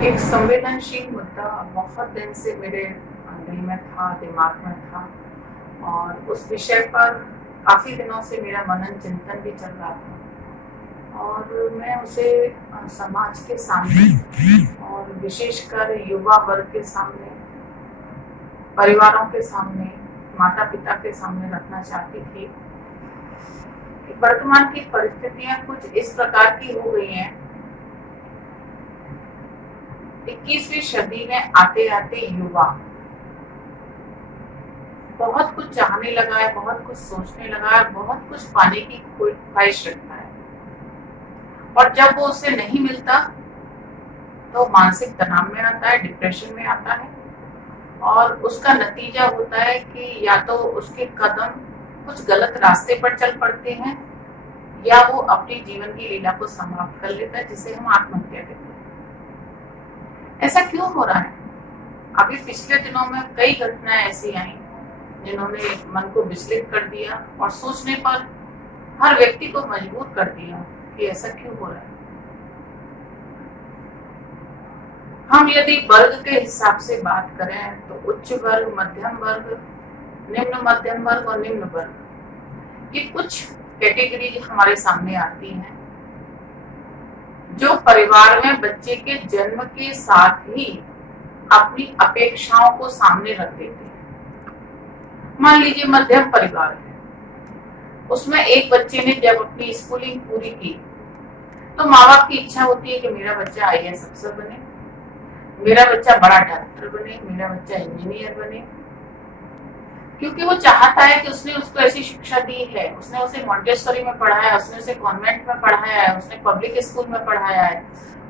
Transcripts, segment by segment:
एक संवेदनशील मुद्दा बहुत दिन से मेरे दिल में था, दिमाग में था और उस विषय पर काफ़ी दिनों से मेरा मनन चिंतन भी चल रहा था और मैं उसे समाज के सामने और विशेषकर युवा वर्ग के सामने, परिवारों के सामने, माता-पिता के सामने रखना चाहती थी कि वर्तमान की परिस्थितियाँ कुछ इस प्रकार की हो गई हैं। 21वीं सदी में आते-आते युवा बहुत कुछ चाहने लगा है, बहुत कुछ सोचने लगा है, बहुत कुछ पाने की ख्वाहिश रखता है और जब वो उसे नहीं मिलता तो मानसिक तनाव में आता है, डिप्रेशन में आता है और उसका नतीजा होता है कि या तो उसके कदम कुछ गलत रास्ते पर चल पड़ते हैं या वो अपनी जीवन की लीला को समाप्त कर लेता है, जिसे हम आत्महत्या कहते हैं। ऐसा क्यों हो रहा है? अभी पिछले दिनों में कई घटनाएं ऐसी आई जिन्होंने मन को विचलित कर दिया और सोचने पर हर व्यक्ति को मजबूर कर दिया कि ऐसा क्यों हो रहा है। हम यदि वर्ग के हिसाब से बात करें तो उच्च वर्ग, मध्यम वर्ग, निम्न मध्यम वर्ग और निम्न वर्ग, ये कुछ कैटेगरी हमारे सामने आती हैं जो परिवार में बच्चे के जन्म के साथ ही अपनी अपेक्षाओं को सामने रख देते हैं। मान लीजिए मध्यम परिवार है, उसमें एक बच्चे ने जब अपनी स्कूलिंग पूरी की तो माँ बाप की इच्छा होती है कि मेरा बच्चा आईएएस अफसर बने, मेरा बच्चा बड़ा डॉक्टर बने, मेरा बच्चा इंजीनियर बने, क्योंकि वो चाहता है कि उसने उसको ऐसी शिक्षा दी है, उसने उसे मॉन्टेसरी में पढ़ाया, उसने उसे कॉन्वेंट में पढ़ाया है, उसने पब्लिक स्कूल में पढ़ाया है,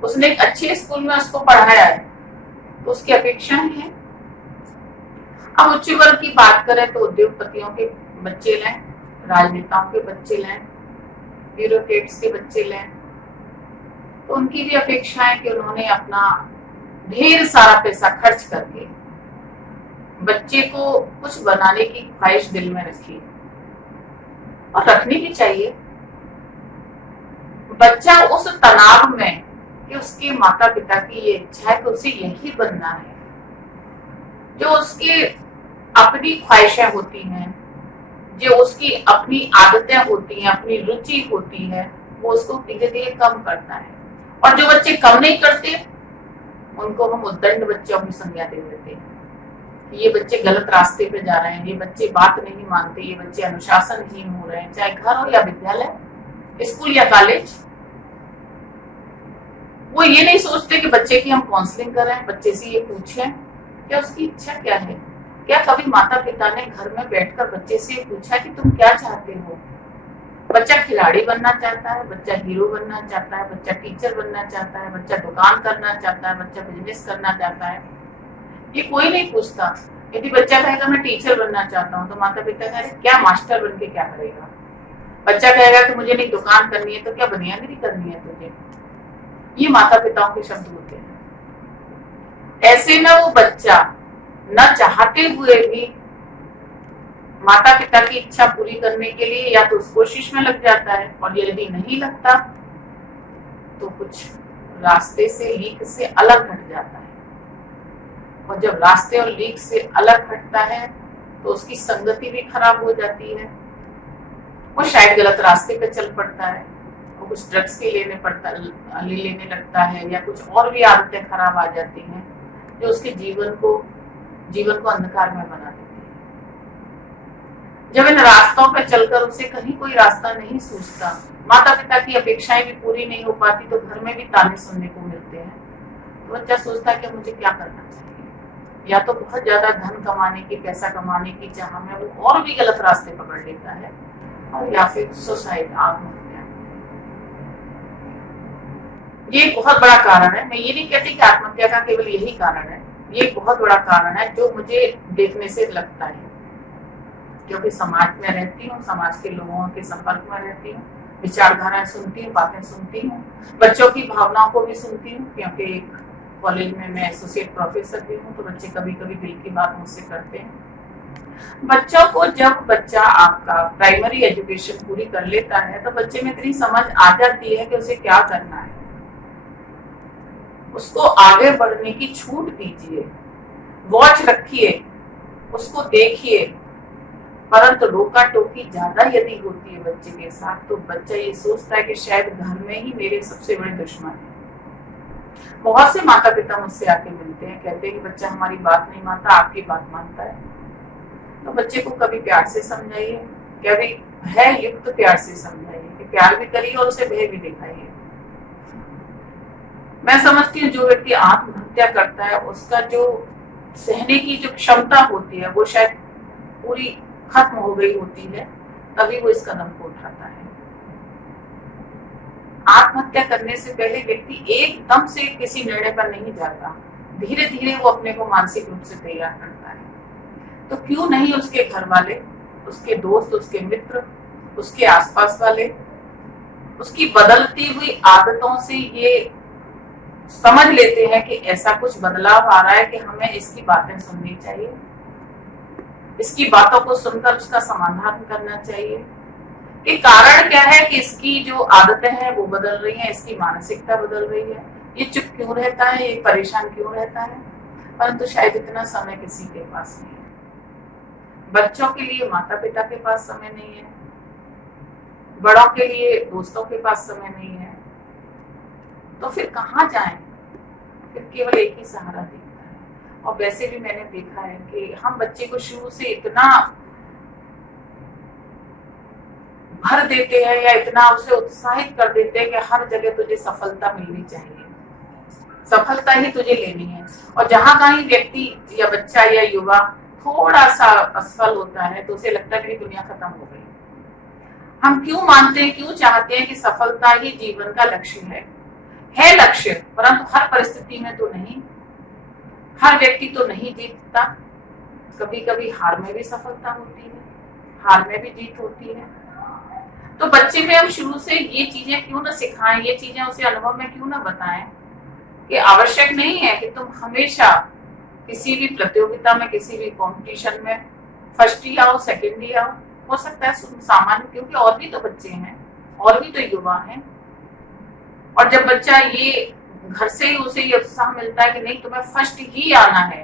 उसने एक अच्छे स्कूल में उसको पढ़ाया है, तो उसकी अपेक्षाएं हैं। अब उच्च वर्ग की बात करें तो उद्योगपतियों के बच्चे लें, राजनेताओं के बच्चे लें, ब्यूरोक्रेट्स के बच्चे लें, तो उनकी भी अपेक्षाएं कि उन्होंने अपना ढेर सारा पैसा खर्च करके बच्चे को कुछ बनाने की ख्वाहिश दिल में रखी और रखनी भी चाहिए। बच्चा उस तनाव में कि उसके माता पिता की ये इच्छा है कि उसे यही बनना है, जो उसकी अपनी ख्वाहिशें होती हैं, जो उसकी अपनी आदतें होती हैं, अपनी रुचि होती है, वो उसको धीरे धीरे कम करता है। और जो बच्चे कम नहीं करते उनको हम उद्दंड बच्चों की संज्ञा दे देते हैं। ये बच्चे गलत रास्ते पे जा रहे हैं, ये बच्चे बात नहीं मानते, ये बच्चे अनुशासनहीन हो रहे हैं, चाहे घर हो या विद्यालय, स्कूल या कॉलेज। वो ये नहीं सोचते कि बच्चे की हम काउंसलिंग करें, बच्चे से ये पूछें क्या उसकी इच्छा क्या है। क्या कभी माता पिता ने घर में बैठकर बच्चे से पूछा कि तुम क्या चाहते हो? बच्चा खिलाड़ी बनना चाहता है, बच्चा हीरो बनना चाहता है, बच्चा टीचर बनना चाहता है, बच्चा दुकान करना चाहता है, बच्चा बिजनेस करना चाहता है, ये कोई नहीं पूछता। यदि बच्चा कहेगा मैं टीचर बनना चाहता हूँ तो माता पिता कहेंगे क्या मास्टर बन के क्या करेगा। बच्चा कहेगा कि मुझे नहीं दुकान करनी है तो क्या बनियागिरी करनी है तुझे। ये माता पिताओं के शब्द होते हैं। ऐसे में वो बच्चा न चाहते हुए भी माता पिता की इच्छा पूरी करने के लिए या तो उस कोशिश में लग जाता है, और यदि नहीं लगता तो कुछ रास्ते से, लीक से अलग हट जाता है। और जब रास्ते और लीक से अलग हटता है तो उसकी संगति भी खराब हो जाती है, वो शायद गलत रास्ते पे चल पड़ता है, वो कुछ ड्रग्स के लेने लगता है या कुछ और भी आदतें खराब आ जाती हैं जो उसके जीवन को अंधकार में बना देती है। जब इन रास्तों पर चलकर उसे कहीं कोई रास्ता नहीं सूझता, माता पिता की अपेक्षाएं भी पूरी नहीं हो पाती, तो घर में भी ताने सुनने को मिलते हैं। तो बच्चा सोचता है कि मुझे क्या करना चाहिए, या तो बहुत ज्यादा धन कमाने की, पैसा कमाने की चाह में वो और भी गलत रास्ते पकड़ लेता है, और या फिर सुसाइड, आत्महत्या। ये एक बहुत बड़ा कारण है। मैं ये नहीं कहती कि आत्महत्या का केवल यही कारण है, ये एक बहुत बड़ा कारण है जो मुझे देखने से लगता है, क्योंकि समाज में रहती हूँ, समाज के लोगों के संपर्क में रहती हूँ, विचारधाराएं सुनती हूँ, बातें सुनती हूँ, बच्चों की भावनाओं को भी सुनती हूँ, क्योंकि एक कॉलेज में मैं एसोसिएट प्रोफेसर भी हूँ, तो बच्चे कभी कभी दिल की बात मुझसे करते हैं। बच्चों को, जब बच्चा आपका प्राइमरी एजुकेशन पूरी कर लेता है तो बच्चे में इतनी समझ आ जाती है कि उसे क्या करना है। उसको आगे बढ़ने की छूट दीजिए, वॉच रखिए, उसको देखिए। परंतु रोका टोकी ज्यादा यदि होती है बच्चे के साथ तो बच्चा ये सोचता है कि शायद घर में ही मेरे सबसे बड़े दुश्मन है। बहुत से माता पिता मुझसे आके मिलते हैं, कहते हैं कि बच्चा हमारी बात नहीं मानता, आपकी बात मानता है। तो बच्चे को कभी प्यार से समझाइए, कभी भय युक्त प्यार से समझाइए, कि प्यार भी करिए और उसे भय भी दिखाइए। मैं समझती हूँ जो व्यक्ति आत्महत्या करता है उसका जो सहने की जो क्षमता होती है वो शायद पूरी खत्म हो गई होती है, तभी वो इस कदम को उठाता है। आत्महत्या करने से पहले व्यक्ति एकदम से किसी निर्णय पर नहीं जाता, धीरे धीरे वो अपने को मानसिक रूप से तैयार करता है। तो क्यों नहीं उसके घर वाले, उसके दोस्त, उसके मित्र, उसके आसपास वाले उसकी बदलती हुई आदतों से ये समझ लेते हैं कि ऐसा कुछ बदलाव आ रहा है कि हमें इसकी बातें सुननी चाहिए, इसकी बातों को सुनकर उसका समाधान करना चाहिए कि कारण क्या है कि इसकी जो आदतें हैं वो बदल रही हैं, इसकी मानसिकता बदल रही है, ये चुप क्यों रहता है, ये परेशान क्यों रहता है। परंतु शायद इतना समय किसी के पास नहीं है। बच्चों के लिए माता पिता के पास समय नहीं है, बड़ों के लिए दोस्तों के पास समय नहीं है, तो फिर कहाँ जाएं? फिर केवल एक ही सहारा दिखता है। और वैसे भी मैंने देखा है कि हम बच्चे को शुरू से इतना भर देते हैं या इतना उसे उत्साहित कर देते हैं कि हर जगह तुझे सफलता मिलनी चाहिए, सफलता ही तुझे लेनी है। और जहां कहीं व्यक्ति या बच्चा या युवा थोड़ा सा असफल होता है तो उसे लगता है कि दुनिया खत्म हो गई। हम क्यों मानते हैं, क्यों चाहते हैं कि सफलता ही जीवन का लक्ष्य है लक्ष्य, परंतु हर परिस्थिति में तो नहीं, हर व्यक्ति तो नहीं जीतता। कभी कभी हार में भी सफलता होती है, हार में भी जीत होती है। तो बच्चे में हम शुरू से ये चीजें क्यों ना सिखाएं, ये चीजें उसे अनुभव में क्यों ना बताएं कि आवश्यक नहीं है कि तुम हमेशा किसी भी प्रतियोगिता में, किसी भी कंपटीशन में फर्स्ट ही आओ, सेकंड ही आओ। हो सकता है सामान्य, क्योंकि और भी तो बच्चे हैं, और भी तो युवा हैं। और जब बच्चा ये घर से ही उसे ये उत्साह मिलता है कि नहीं तुम्हें फर्स्ट ही आना है,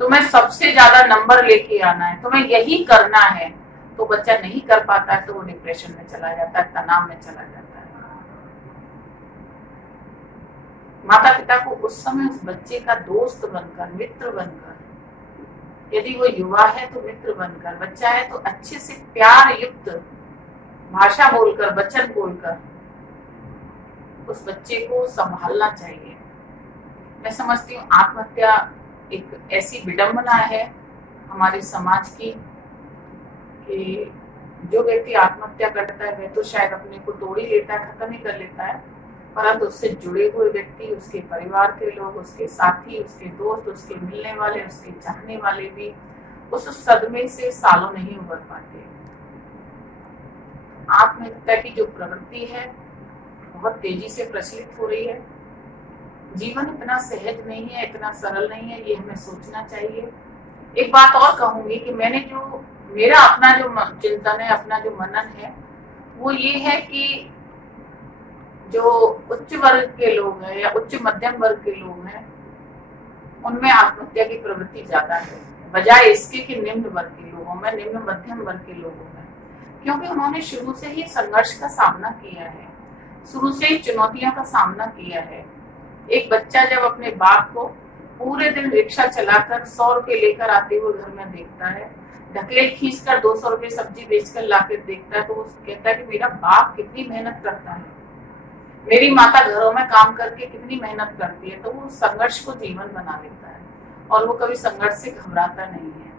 तुम्हें सबसे ज्यादा नंबर लेके आना है, तुम्हें यही करना है, तो बच्चा नहीं कर पाता है तो वो डिप्रेशन में चला जाता है, तनाव में चला जाता है। माता पिता को उस समय उस बच्चे का दोस्त बनकर, मित्र बनकर, यदि वो युवा है तो मित्र बनकर, बच्चा है तो अच्छे से प्यार युक्त भाषा बोलकर, वचन बोलकर उस बच्चे को संभालना चाहिए। मैं समझती हूँ आत्महत्या एक ऐसी विडंबना है हमारे समाज की कि जो व्यक्ति आत्महत्या करता है वह तो शायद अपने को तोड़ ही लेता है, खत्म ही कर लेता है, परंतु उससे जुड़े हुए व्यक्ति, उसके परिवार के लोग, उसके साथी, उसके दोस्त, उसके मिलने वाले, उसके चाहने वाले भी उस सदमे से सालों नहीं उबर पाते। आत्महत्या की जो प्रवृत्ति है बहुत तेजी से प्रचलित हो रही है। जीवन इतना सहज नहीं है, इतना सरल नहीं है, ये हमें सोचना चाहिए। एक बात और कहूंगी कि मेरा अपना जो चिंतन है, अपना जो मनन है, वो ये है कि जो उच्च वर्ग के लोग हैं या उच्च मध्यम वर्ग के लोग हैं उनमें आत्महत्या की प्रवृत्ति ज्यादा है, बजाय इसके कि निम्न वर्ग के लोगों में, निम्न मध्यम वर्ग के लोगों में, क्योंकि उन्होंने शुरू से ही संघर्ष का सामना किया है, शुरू से ही चुनौतियों का सामना किया है। एक बच्चा जब अपने बाप को पूरे दिन रिक्शा चलाकर 100 रुपए लेकर आते हुए घर में देखता है, ढकेल खींचकर 200 रुपए सब्जी बेचकर लाकर देखता है, तो वो कहता है कि मेरा बाप कितनी मेहनत करता है, मेरी माता घरों में काम करके कितनी मेहनत करती है। तो वो संघर्ष को जीवन बना लेता है और वो कभी संघर्ष से घबराता नहीं है।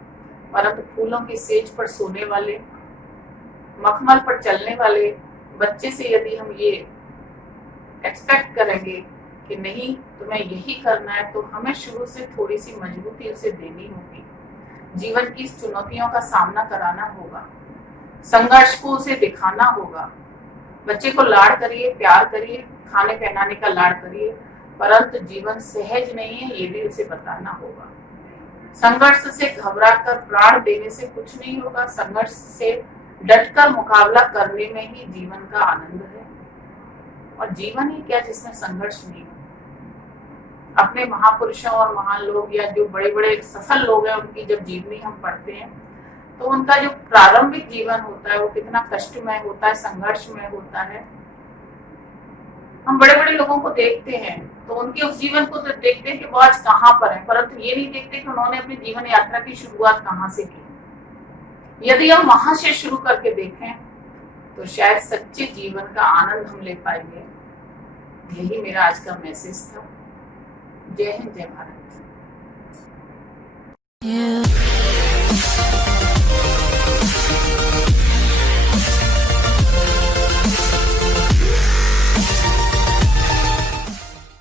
परंतु फूलों की सेज पर सोने वाले, मखमल पर चलने वाले बच्चे से यदि हम ये एक्सपेक्ट करेंगे कि नहीं तुम्हें यही करना है, तो हमें शुरू से थोड़ी सी मजबूती उसे देनी होगी, जीवन की चुनौतियों का सामना कराना होगा, संघर्ष को उसे दिखाना होगा। बच्चे को लाड़ करिए, प्यार करिए, खाने पहनाने का लाड़ करिए, परंतु जीवन सहज नहीं है ये भी उसे बताना होगा। संघर्ष से घबरा कर प्राण देने से कुछ नहीं होगा, संघर्ष से डटकर मुकाबला करने में ही जीवन का आनंद है। और जीवन ही क्या जिसमें संघर्ष नहीं हो। अपने महापुरुषों और महान लोग या जो बड़े बड़े सफल लोग हैं उनकी जब जीवनी हम पढ़ते हैं तो उनका जो प्रारंभिक जीवन होता है वो कितना कष्टमय होता है, संघर्षमय होता है। हम बड़े बड़े लोगों को देखते हैं तो उनके उस जीवन को तो देखते हैं कि वो आज कहाँ पर है, परंतु ये नहीं देखते कि उन्होंने अपनी जीवन यात्रा की शुरुआत कहाँ से की। यदि हम वहां से शुरू करके देखें तो शायद सच्चे जीवन का आनंद हम ले पाएंगे। यही मेरा आज का मैसेज था। जय हिंद, जय भारत।